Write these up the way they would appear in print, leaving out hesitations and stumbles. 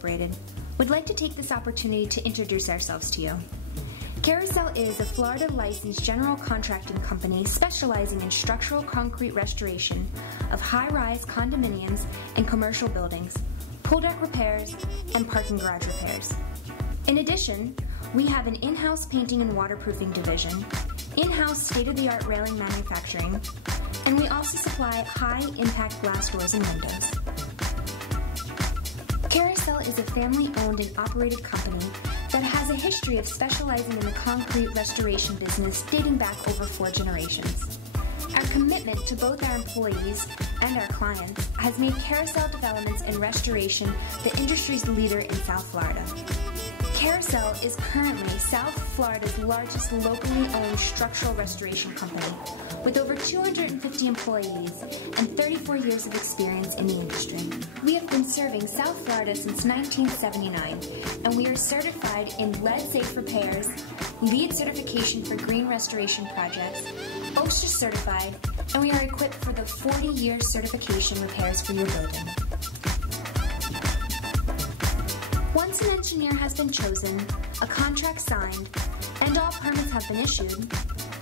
Incorporated. We'd like to take this opportunity to introduce ourselves to you. Carousel is a Florida licensed general contracting company specializing in structural concrete restoration of high-rise condominiums and commercial buildings, pool deck repairs, and parking garage repairs. In addition, we have an in-house painting and waterproofing division, in-house state-of-the-art railing manufacturing, and we also supply high-impact glass doors and windows. Carousel is a family-owned and operated company that has a history of specializing in the concrete restoration business dating back over 4 generations. Our commitment to both our employees and our clients has made Carousel Developments and Restoration the industry's leader in South Florida. Carousel is currently South Florida's largest locally owned structural restoration company, with over 250 employees and 34 years of experience in the industry. We have been serving South Florida since 1979, and we are certified in lead-safe repairs, LEED certification for green restoration projects, OSHA certified, and we are equipped for the 40-year certification repairs for your building. Once an engineer has been chosen, a contract signed, and all permits have been issued,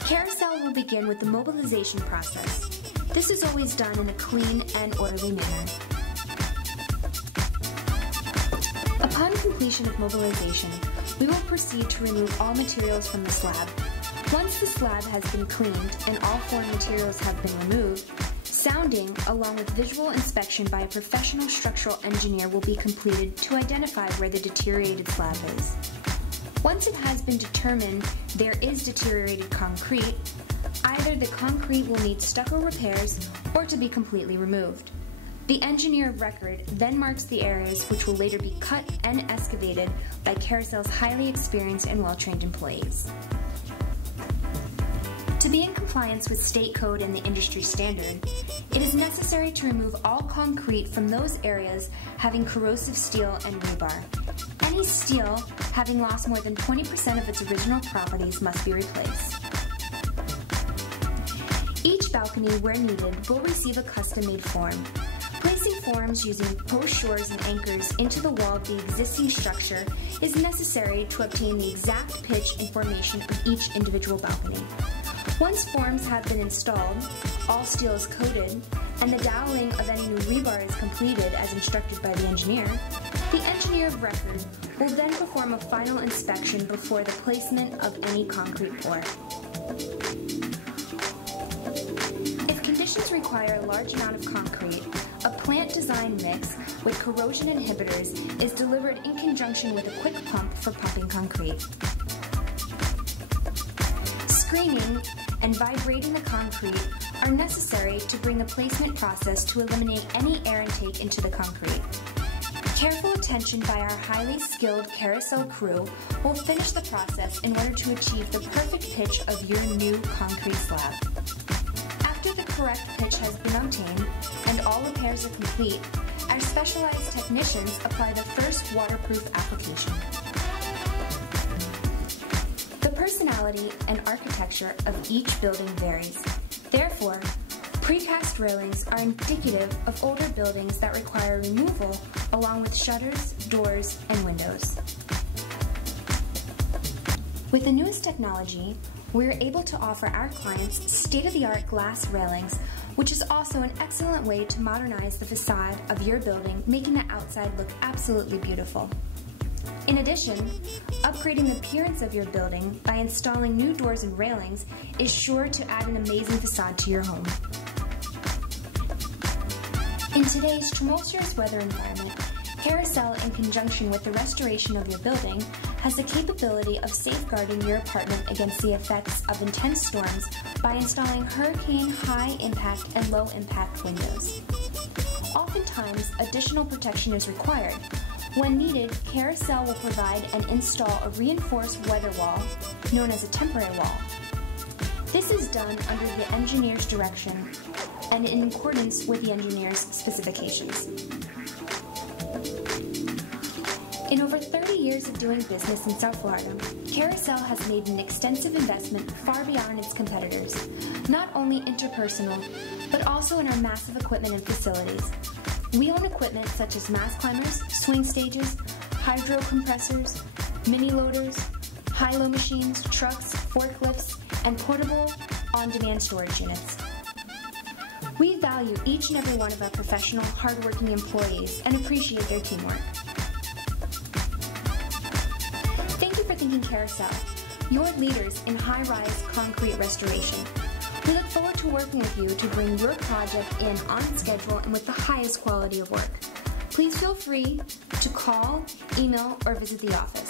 Carousel will begin with the mobilization process. This is always done in a clean and orderly manner. Upon completion of mobilization, we will proceed to remove all materials from the slab. Once the slab has been cleaned and all foreign materials have been removed, sounding, along with visual inspection by a professional structural engineer, will be completed to identify where the deteriorated slab is. Once it has been determined there is deteriorated concrete, either the concrete will need stucco repairs or to be completely removed. The engineer of record then marks the areas which will later be cut and excavated by Carousel's highly experienced and well-trained employees. To be in compliance with state code and the industry standard, it is necessary to remove all concrete from those areas having corrosive steel and rebar. Any steel having lost more than 20% of its original properties must be replaced. Each balcony, where needed, will receive a custom-made form. Placing forms using post shores and anchors into the wall of the existing structure is necessary to obtain the exact pitch and formation of each individual balcony. Once forms have been installed, all steel is coated, and the doweling of any new rebar is completed as instructed by the engineer of record will then perform a final inspection before the placement of any concrete pour. If conditions require a large amount of concrete, a plant design mix with corrosion inhibitors is delivered in conjunction with a quick pump for pumping concrete. Screening and vibrating the concrete are necessary to bring the placement process to eliminate any air intake into the concrete. Careful attention by our highly skilled Carousel crew will finish the process in order to achieve the perfect pitch of your new concrete slab. After the correct pitch has been obtained and all repairs are complete, our specialized technicians apply the first waterproof application. The personality and architecture of each building varies. Therefore, precast railings are indicative of older buildings that require removal along with shutters, doors, and windows. With the newest technology, we are able to offer our clients state-of-the-art glass railings, which is also an excellent way to modernize the facade of your building, making the outside look absolutely beautiful. In addition, upgrading the appearance of your building by installing new doors and railings is sure to add an amazing facade to your home. In today's tumultuous weather environment, Carousel, in conjunction with the restoration of your building, has the capability of safeguarding your apartment against the effects of intense storms by installing hurricane high-impact and low-impact windows. Oftentimes, additional protection is required. When needed, Carousel will provide and install a reinforced weather wall, known as a temporary wall. This is done under the engineer's direction and in accordance with the engineer's specifications. In over 30 years of doing business in South Florida, Carousel has made an extensive investment far beyond its competitors, not only interpersonal, but also in our massive equipment and facilities. We own equipment such as mast climbers, swing stages, hydro compressors, mini loaders, high-low machines, trucks, forklifts, and portable on-demand storage units. We value each and every one of our professional, hardworking employees and appreciate their teamwork. Thank you for thinking Carousel, your leaders in high-rise concrete restoration. We look forward to working with you to bring your project in on schedule and with the highest quality of work. Please feel free to call, email, or visit the office.